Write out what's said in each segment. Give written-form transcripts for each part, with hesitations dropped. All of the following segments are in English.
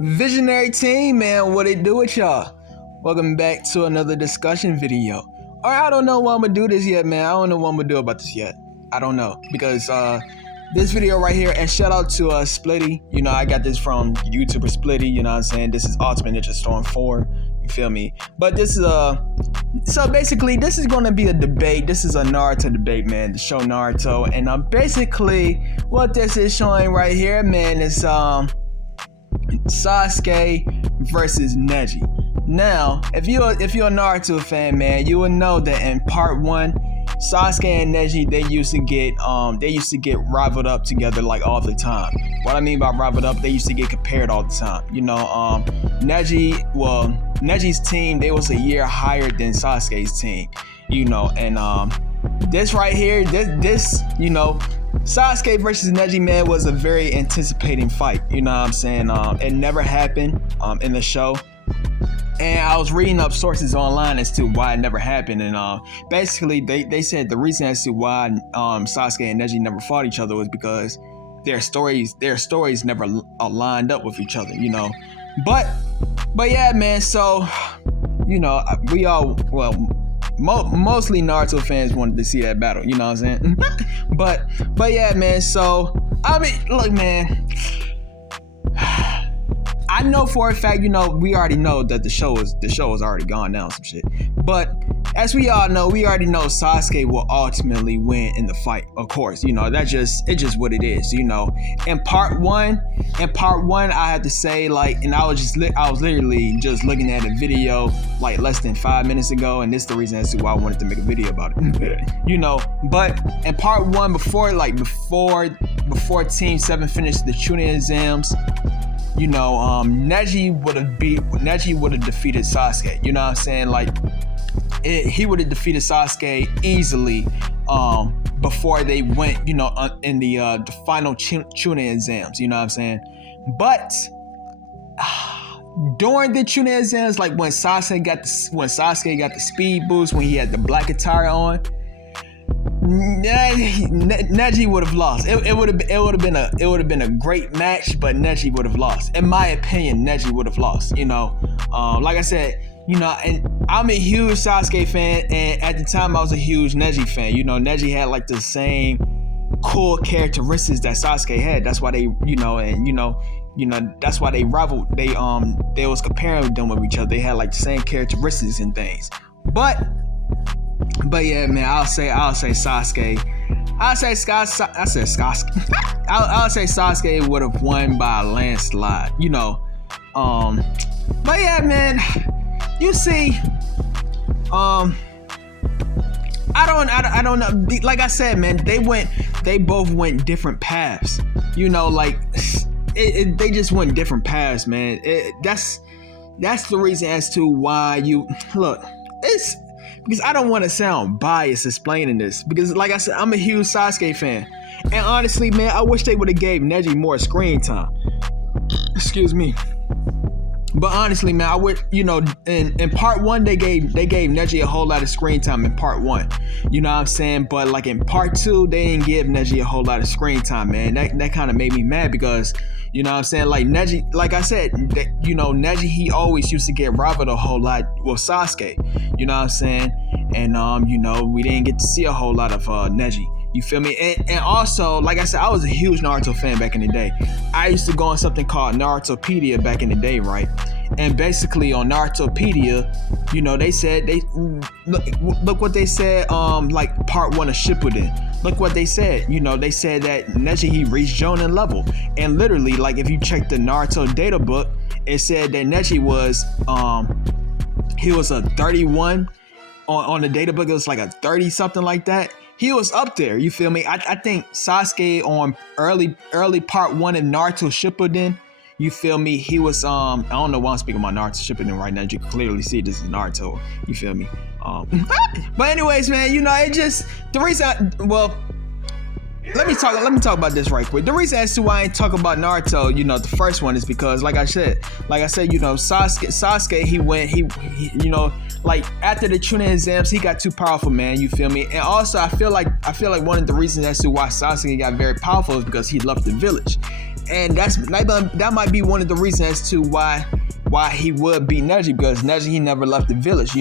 Visionary team, man, what it do with y'all? Welcome back to another discussion video. Or I don't know what I'm gonna do this yet, man. I don't know what I'm gonna do about this yet. I don't know because this video right here, and shout out to Splitty. You know, I got this from YouTuber Splitty. You know what I'm saying? This is Ultimate Ninja Storm 4. You feel me? But this is so basically this is gonna be a debate. This is a Naruto debate, man. The show Naruto, and basically what this is showing right here, man, is Sasuke versus Neji. Now, if you're a Naruto fan, man, you will know that in part 1, Sasuke and Neji, they used to get rivaled up together like all the time. What I mean by rivaled up, they used to get compared all the time. You know, Neji's team, they was a year higher than Sasuke's team. You know, and this right here, this you know, Sasuke versus Neji, man, was a very anticipating fight. You know what I'm saying? It never happened in the show. And I was reading up sources online as to why it never happened. And basically, they said the reason as to why Sasuke and Neji never fought each other was because their stories never lined up with each other, you know. But yeah, man, so, you know, we all, well, mostly Naruto fans wanted to see that battle, you know what I'm saying? but yeah, man, so I mean, look, man, I know for a fact, you know, we already know that the show is already gone down some shit. But as we all know, we already know Sasuke will ultimately win in the fight. Of course, you know, it's just what it is, you know. In part one, I have to say, like, and I was literally just looking at a video like less than 5 minutes ago, and this is the reason as to why I wanted to make a video about it. You know, but in part 1, before Team 7 finished the Chunin exams, you know, Neji would have defeated Sasuke. You know what I'm saying? Like, he would have defeated Sasuke easily before they went, you know, in the final Chunin exams. You know what I'm saying? But during the Chunin exams, like when Sasuke got the speed boost, when he had the black attire on, Neji would have lost. It would have been a great match, but Neji would have lost. In my opinion, Neji would have lost. You know, like I said, you know, and I'm a huge Sasuke fan, and at the time I was a huge Neji fan. You know, Neji had like the same cool characteristics that Sasuke had. That's why they, you know, that's why they rivaled. They was comparing them with each other. They had like the same characteristics and things, But yeah, man, I'll say Sasuke. I'll say Sasuke would have won by a landslide, you know. But yeah, man, you see, I don't know. Like I said, man, they both went different paths. You know, like they just went different paths, man. That's the reason as to why you look. It's because I don't want to sound biased explaining this, because like I said, I'm a huge Sasuke fan, and honestly, man, I wish they would have gave Neji more screen time. Excuse me. But honestly, man, I would, you know, in part 1 they gave Neji a whole lot of screen time in part 1. You know what I'm saying? But like in part 2, they didn't give Neji a whole lot of screen time, man. That kind of made me mad because, you know what I'm saying, like Neji, like I said, you know, Neji, he always used to get rivaled a whole lot with Sasuke. You know what I'm saying? And you know, we didn't get to see a whole lot of Neji. You feel me? And also, like I said, I was a huge Naruto fan back in the day. I used to go on something called Narutopedia back in the day, right? And basically on Narutopedia, you know, they said look what they said, like part 1 of Shippuden. Look what they said. You know, they said that Neji, he reached Jonin level. And literally, like if you check the Naruto data book, it said that Neji was he was a 31 on the data book. It was like a 30 something like that. He was up there, you feel me? I think Sasuke on early part 1 in Naruto Shippuden, you feel me? He was I don't know why I'm speaking about Naruto Shippuden right now. You can clearly see this is Naruto, you feel me? But anyways, man, you know, it just the reason let me talk about this right quick. The reason as to why I ain't talk about Naruto, you know, the first one is because, like I said, you know, Sasuke, he you know, like after the Chunin exams, he got too powerful, man. You feel me? And also, I feel like one of the reasons as to why Sasuke got very powerful is because he left the village. And that might be one of the reasons as to why he would beat Neji, because Neji, he never left the village,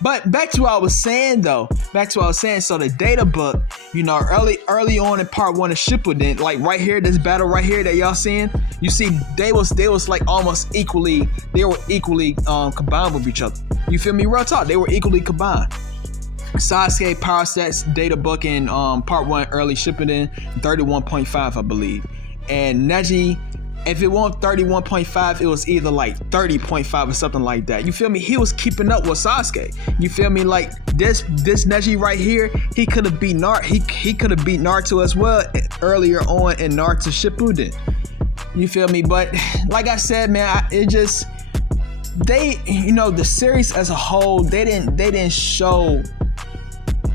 But back to what I was saying, though. So the data book, early on in part 1 of Shippuden, like right here, this battle right here that y'all seeing, you see, they was like almost equally, combined with each other. You feel me? Real talk, they were equally combined. Sasuke power stats data book in part 1 early Shippuden 31.5, I believe, and Neji, if it wasn't 31.5, it was either like 30.5 or something like that. You feel me? He was keeping up with Sasuke. You feel me? Like this Neji right here, he could have beat he could have beat Naruto as well earlier on in Naruto Shippuden. You feel me? But like I said, man, the series as a whole, they didn't show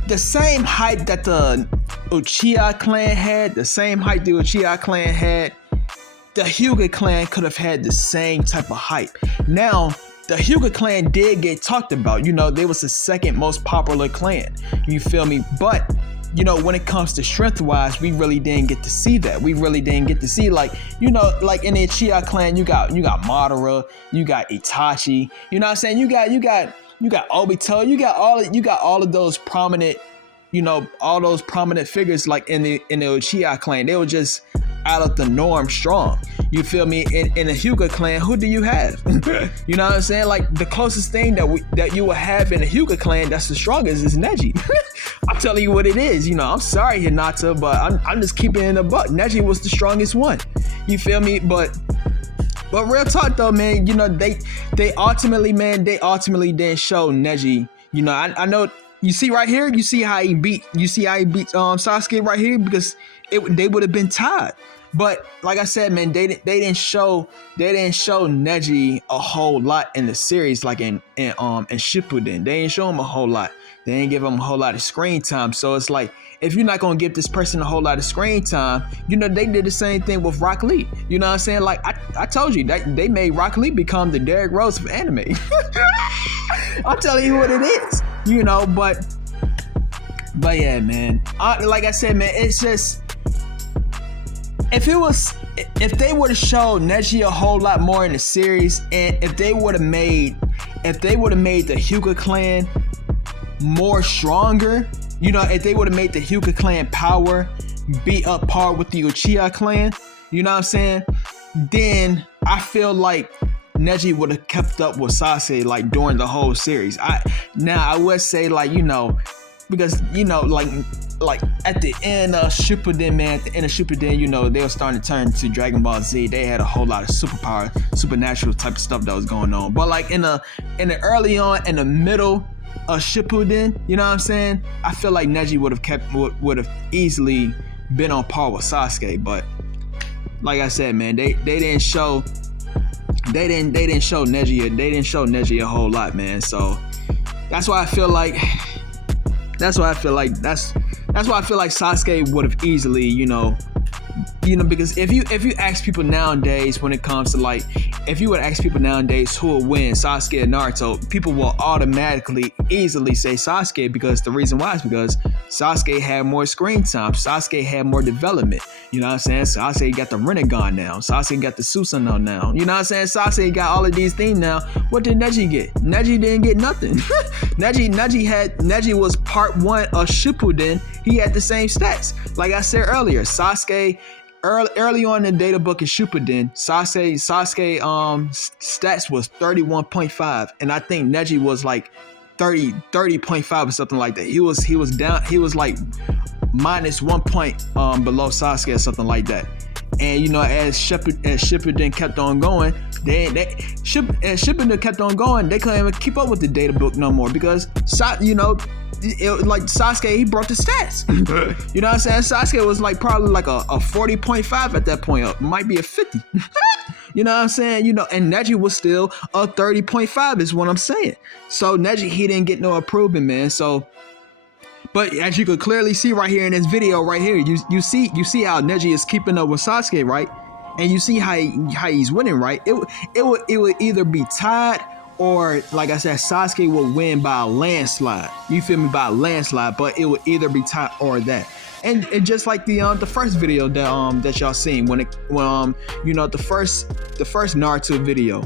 the same hype that the Uchiha clan had, the Hyuga clan could have had the same type of hype. Now, the Hyuga clan did get talked about. They was the second most popular clan. You feel me? But, when it comes to strength-wise, we really didn't get to see that. We really didn't get to see, like in the Uchiha clan, you got Madara, you got Itachi. You know what I'm saying? You got Obito, you got all of those prominent, all those prominent figures like in the Uchiha clan. They were just out of the norm strong. You feel me? In the Hyuga clan, who do you have? You know what I'm saying? Like the closest thing that you will have in the Hyuga clan that's the strongest is Neji. I'm telling you what it is. I'm sorry, Hinata, but I'm just keeping it in a buck. Neji was the strongest one. You feel me? But real talk though, man, they ultimately didn't show Neji. I know, you see right here, you see how he beat Sasuke right here, because they would have been tied. But like I said, man, they didn't show Neji a whole lot in the series, like in Shippuden. They didn't show him a whole lot. They didn't give him a whole lot of screen time. So it's like, if you're not gonna give this person a whole lot of screen time, they did the same thing with Rock Lee. You know what I'm saying? Like I told you that they made Rock Lee become the Derrick Rose of anime. I'm telling you what it is. But yeah, man. Like I said, man, it's just, if they would have showed Neji a whole lot more in the series, and if they would have made the Hyuga clan more stronger, if they would have made the Hyuga clan power be up par with the Uchiha clan, you know what I'm saying? Then I feel like Neji would have kept up with Sasuke like during the whole series. I would say because like at the end of Shippuden, man, they were starting to turn to Dragon Ball Z. They had a whole lot of supernatural type of stuff that was going on. But like in the early on, in the middle of Shippuden, you know what I'm saying? I feel like Neji would have easily been on par with Sasuke. But like I said, man, they didn't show Neji a whole lot, man. So that's why I feel like Sasuke would have easily, because if you ask people nowadays, when it comes to if you would ask people nowadays who will win, Sasuke or Naruto, people will automatically easily say Sasuke, because the reason why is because Sasuke had more screen time. Sasuke had more development. You know what I'm saying? Sasuke got the Rinnegan now. Sasuke got the Susanoo now. You know what I'm saying? Sasuke got all of these things now. What did Neji get? Neji didn't get nothing. Neji was part 1 of Shippuden. He had the same stats. Like I said earlier, Sasuke early on in the data book in Shippuden, Sasuke stats was 31.5, and I think Neji was like 30.5 or something like that. He was like minus 1 point below Sasuke or something like that. And as Shippuden kept on going, Shippuden kept on going, they couldn't even keep up with the data book no more, because Sasuke, he brought the stats. You know what I'm saying? Sasuke was like probably like a 40.5 at that point, or might be a 50. You know what I'm saying? And Neji was still a 30.5 is what I'm saying. So Neji, he didn't get no improvement, man. So, but as you could clearly see right here in this video right here, you see how Neji is keeping up with Sasuke, right? And you see how he's winning, right? It would either be tied, or like I said, Sasuke will win by a landslide. You feel me? By a landslide, but it would either be tied or that. and just like the first video that y'all seen when you know, the first Naruto video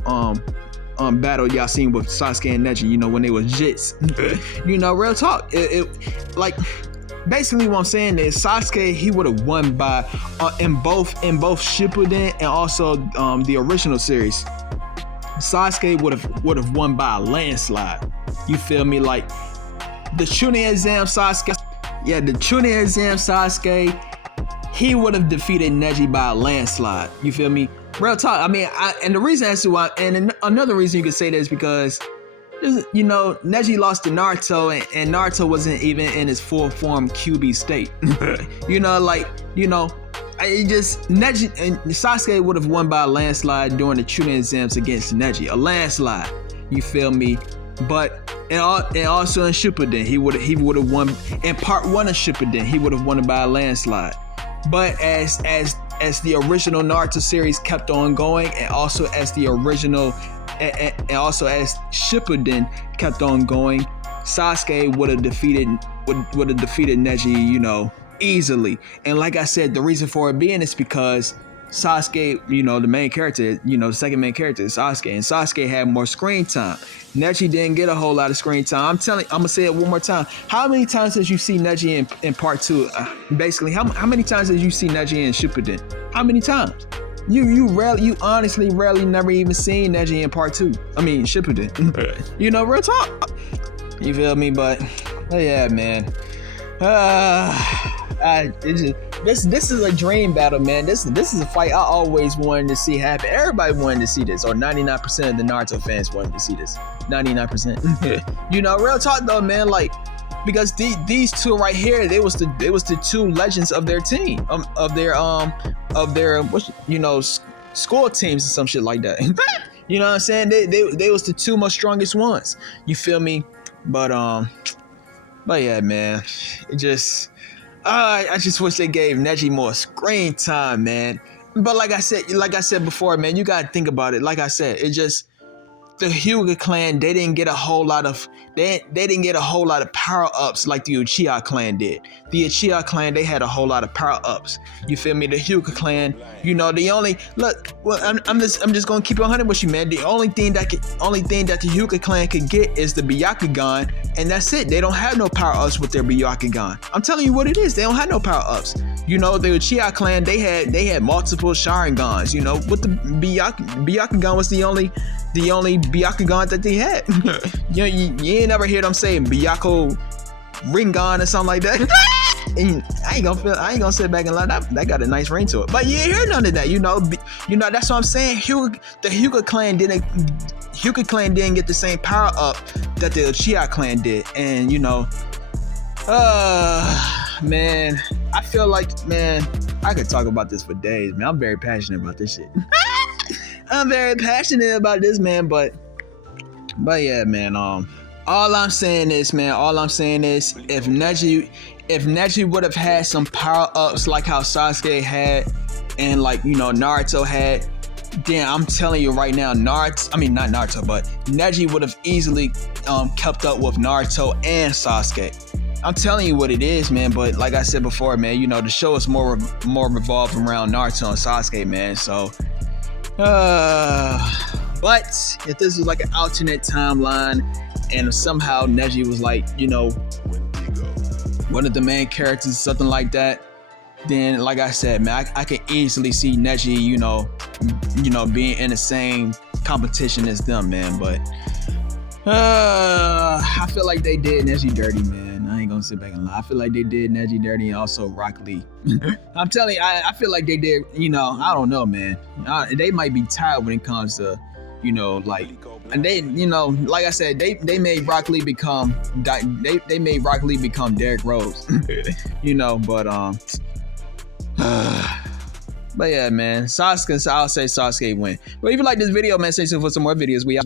battle y'all seen with Sasuke and Neji, you know, when they was jits. You know, real talk. It like basically what I'm saying is Sasuke, he would have won by in both Shippuden and also the original series. Sasuke would have won by a landslide. You feel me? Like the Chunin exam Sasuke, the Chunin exam Sasuke, he would have defeated Neji by a landslide. You feel me? Real talk. I mean, and the reason as to why, and another reason you could say that is because, you know, Neji lost to Naruto, and Naruto wasn't even in his full form QB state. You know, like, you know, Neji and Sasuke would have won by a landslide during the Chunin exams against Neji. A landslide. You feel me? But and also in Shippuden, he would have won in part 1 of Shippuden. He would have won it by a landslide. But as the original Naruto series kept on going, and also as the original and also as Shippuden kept on going, Sasuke would have defeated Neji, you know, easily. And like I said, the reason for it being is because Sasuke, you know, the main character, you know, the second main character is Sasuke, and Sasuke had more screen time. Neji didn't get a whole lot of screen time. I'm gonna say it one more time. How many times did you see Neji in part 2? Basically, how many times did you see Neji in Shippuden? How many times? You honestly rarely never even seen Neji in part 2. I mean Shippuden. You know, real talk. You feel me? But yeah, man. This is a dream battle, man. This is a fight I always wanted to see happen. Everybody wanted to see this, or 99% of the Naruto fans wanted to see this. 99%. You know, real talk though, man. Like, because these two right here, they was the two legends of their team, of their you know, school teams and some shit like that. You know what I'm saying? They was the two most strongest ones. You feel me? But yeah, man. It just I just wish they gave Neji more screen time, man. But like I said before, man, you gotta think about it. Like I said, it just, the Hyuga clan, they didn't get a whole lot of power ups like the Uchiha clan did. The Uchiha clan, they had a whole lot of power ups. You feel me? The Hyuga clan, you know, I'm just gonna keep it 100 with you, man. The only thing that the Hyuga clan could get is the Byakugan, and that's it. They don't have no power ups with their Byakugan. I'm telling you what it is. They don't have no power ups. You know, the Uchiha clan, they had multiple Sharingans. You know, with the Byakugan was the only Byakugan that they had. You ain't never hear them say Byaku Ringan or something like that. And I ain't gonna sit back and lie. That got a nice ring to it. But you ain't hear none of that. You know, that's what I'm saying. The Hyuga clan didn't get the same power up that the Uchiha clan did. And you know, man, I feel like, man, I could talk about this for days, man. I'm very passionate about this shit. I'm very passionate about this, man, but yeah, man, all I'm saying is, if Neji would have had some power ups like how Sasuke had, and like, you know, Naruto had, then I'm telling you right now, Neji would have easily kept up with Naruto and Sasuke. I'm telling you what it is, man. But like I said before, man, you know, the show is more revolved around Naruto and Sasuke, man. So but if this was like an alternate timeline, and if somehow Neji was like, you know, one of the main characters, something like that, then like I said, man, I can easily see Neji, you know, being in the same competition as them, man. But I feel like they did Neji dirty, man. I ain't gonna sit back and lie. I feel like they did Neji dirty, and also Rock Lee. I'm telling you, I feel like they did, you know, I don't know, man. They might be tired when it comes to, you know, like, and they, you know, like I said, they made Rock Lee become Derrick Rose. You know, but yeah, man, I'll say Sasuke win. But if you like this video, man, stay tuned for some more videos. We out.